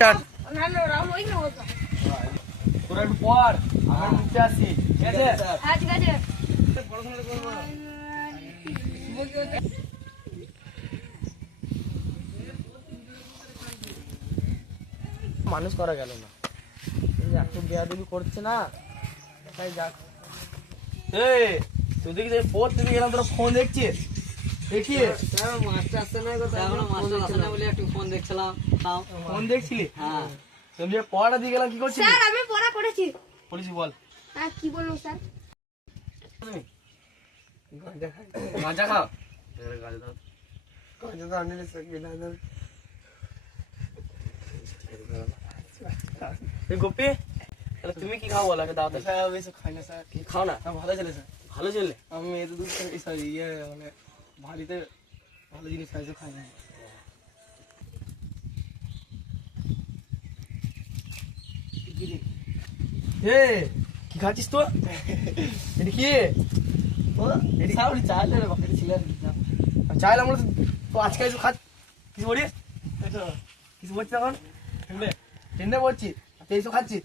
Start. তোরা একটু পড়, আমরা নিচে আসি, ঠিক আছে? হ্যাঁ ঠিক আছে। মানুষ করা গেল না, এত বেয়াদবি করছে না, তাই যাক। এই তুই দেখি পড়তে গেলাম, তোরা ফোন দেখছিস? দেখিয়ে মাস্টার আসছে না, মাস্টার আসছে না বলে একটু ফোন দেখছিলাম। ফোন দেখছিলি? হ্যাঁ। তুমি যে পড়াটা দিয়ে গেলাম, কি করছিস? স্যার আমি পড়া করেছি। বলেছি বল। হ্যাঁ কি বলবো স্যার? গাঁজা খাও। গোপী, তাহলে তুমি কি খাও বলো? দাও তো। স্যার আমি এসব খাই না স্যার। কি খাও না? ভালো ছেলে স্যার, ভালো ছেলে। আমি মেয়েদের দুধ সরি মানে বাড়িতে ভালো জিনিস খাইছো খাই না। এ কি খাচ্ছিস তো? এটা কি? চাইলাম তো আজকে কিছু খাচ্ছি। কিছু বলিস? কিছু বলছিস এখন? টেন্ডে বলছি, এইসব খাচ্ছিস?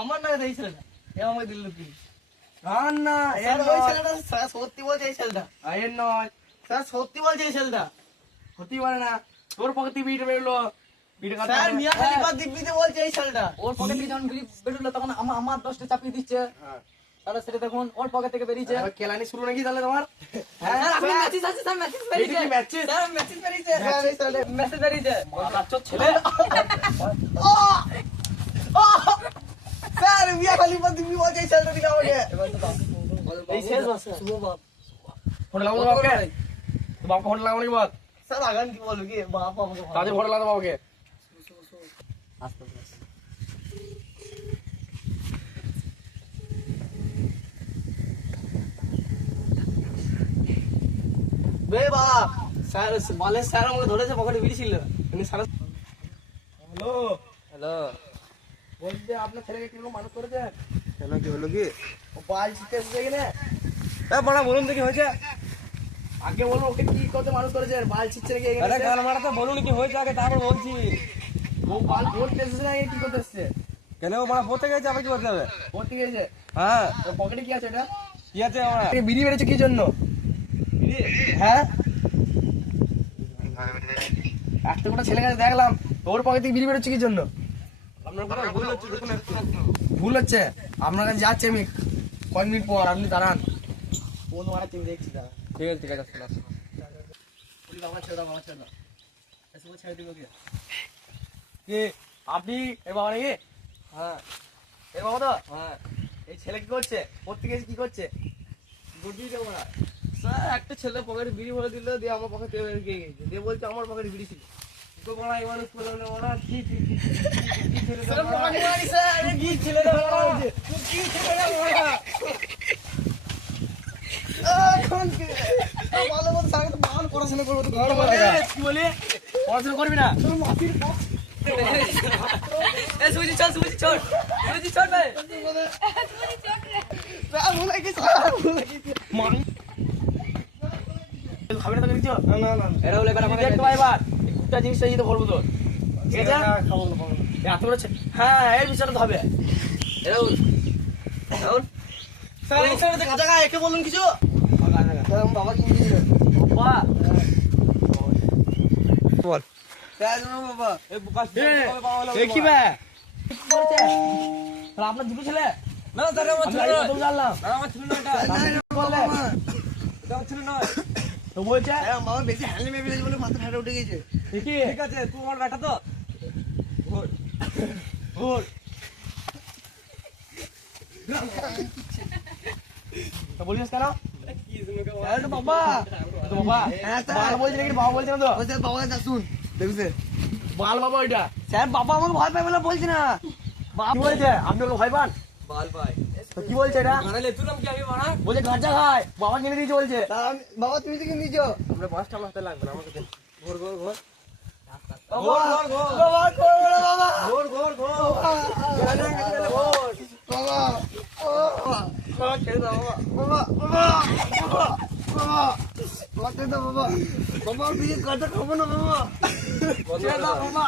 আমার না এই ছেলেটা, এ আমাকে দিল তুই। না স্যার ওই ছেলেটা স্যার সত্যি বলছে, এই ছেলেটা এর নয়, স্যার সত্যি বলছে, এই ছেলেটা হতেই পারে না। তোর পকেটে বিড়ি বেরোলো, বিড়ি খাতে স্যার হবে। মিয়া খালিফা দিব্যিতে বলছে এই ছেলেটা। ওর পকেট থেকে যখন বিড়ি বেরোলো তখন আমার 10টা চাপিয়ে দিচ্ছে। হ্যাঁ। তাহলে সেটা দেখুন ওর পকেট থেকে বেরিয়েছে। এবার কেলানি শুরু নাকি তাহলে তোমার? স্যার আপনি মেসেজ আছে, স্যার মেসেজ এইটা বেরিয়েছে। কি ম্যাচেস? স্যার মেসেজ বেরিয়েছে, স্যার এই ছেলেটা মেসেজ বেরিয়েছে। বাচ্চার ছেলে। স্যার মিয়া খালিফা দিব্যি বলছে এই ছেলেটা দিকে আমাকে। এই শেষ মাসে শুভ বাপ। ফোন লাগাবো তো বাপকে। তো বাপকে ফোন লাগাবো নাকি বল? স্যার আগান কি বলবো কি বাপ আমাকে ভালো। তাদের ফোন লাগাবো বাপকে। আস্তে আস্তে বে বাপ, স্যার বলে স্যার আমাকে ধরেছে, পকেটে বিড়ি ছিল। স্যার হ্যালো, হ্যালো, বলছি আপনার ছেলেকে কিরকম মানুষ করেছেন? কেন কি হলো কি? ও বাল শিখতে এসেছে কিনা? বড়া বলুন দেখি হয়েছে। আগে বলুন ওকে কি করতে মানুষ করেছেন? বাল শিখছে নাকি এখানে? আরে গাল মারা তো বলুন কি হয়েছে আগে, তারপর বলছি। ও বাল পড়তে এসেছে না কি করতে এসেছে? কেন বড়া পড়তে গেছে, আবার কি করতে হবে? পড়তে গিয়েছে। হ্যাঁ, ওর পকেটে কি আছে এটা? কি আছে আমার? এই বিড়ি বেড়েছে কি জন্য? হ্যাঁ, একটা গোটা ছেলে কাছে দেখলাম, তোর পকেট থেকে বিড়ি বেরোচ্ছে কি জন্য? আপনার কোনো ভুল হচ্ছে, দেখুন একটু। ভুল হচ্ছে। আপনার কাছে যাচ্ছে আমি কয়েক মিনিট পর, আপনি দাঁড়ান। ফোন মারাচ্ছি আমি দেখছি, দাঁড়া। ঠিক আছে ঠিক আছে, আসুন আসুন। বাবা ছেড়ে দাও, বাবা ছেড়ে দাও। এসব ছেড়ে দিবো কি? কি আপনি এর বাবা নাকি? হ্যাঁ এর বাবা তো? হ্যাঁ, এই ছেলে কি করছে? পড়তে গেছে কি করছে? বুঝি দেবো না। স্যার একটা ছেলে পকেটে বিড়ি ভরে দিল, দিয়ে আমার পকেটে গিয়ে গেছে, দিয়ে বলছে আমার পকেটে বিড়ি ছিল। তো বলা এই মানুষ করলো না বলা কি ছেলে স্যার পকেটে মারি স্যার, আরে কি ছেলেটা বলা হয়েছে? কি ছেলেটা বলা? এখন কি ভালো মতো স্যার তো ভালো পড়াশোনা করবো তো ঘর বলা। কি বলি? পড়াশোনা করবি না? তোর মাসির এ সুজি চল, সুজি চল, সুজি চল ভাই। স্যার বলে কি, স্যার বলে কি? খাবে না তো কিছু? না না না, এরা বলে এবার আমাকে দেখতে পাইবার এই কুত্তা জিনিসটা যদি বলবো তো, ঠিক আছে? খাবো না, খাবো না। এত বড় হ্যাঁ, এই বিচারটা তো হবে। এরা এখন স্যার এই ছেলেটা গাঁজা খায়, একে বলুন কিছু। স্যার আমার বাবা কিনে দিয়েছিল। বাবা বল স্যার জানো বাবা, এই বুকা এই কি বে কি করছে? তাহলে আপনার দুটো ছেলে? না স্যার আমার আমি ছিল আগে না, প্রথম জানলাম। আমার ছিল না, এটা আপনি কি বললে? এটা আমার ছিল না। তো বলছে মামা বেশি হ্যান্ডলি মেয়ে বলে মাথা ঠান্ডা উঠে গেছে। কি? ঠিক আছে, তুই আমার বেটা তো ভুল। তো বলিস কেন? আরে তো বাবা, তো বাবা হ্যাঁ, স্যার। বাল বলছে নাকি বাবা বলছে না তো? ওই স্যার বাবা কাছে শুন দেখছে। বাল বাবা ওইটা স্যার বাবা আমাকে ভয় পায় বলে বলছি না। কি বলছে? আপনি ওকে ভয় পান? বাল ভাই তো কি বলছে এটা? মানালে তুই নাম কি আমি মানা? বলছে গাঁজা খায়, বাবা কিনে দিয়েছে বলছে। বাবা তুমি থেকে নিছো। আমরা পাঁচটা হাতে লাগবে না আমাকে। ঘোর ঘোর ঘোর বাবা বাবা ঘোর বাবা ঘোর ঘোর ঘোর বাবা বাবা ছেড়ে দাও বাবা বাবা বাবা বাবা বাবা ছেড়ে দাও বাবা বাবা বিয়ে কাটা খাবো না বাবা ছেড়ে দাও বাবা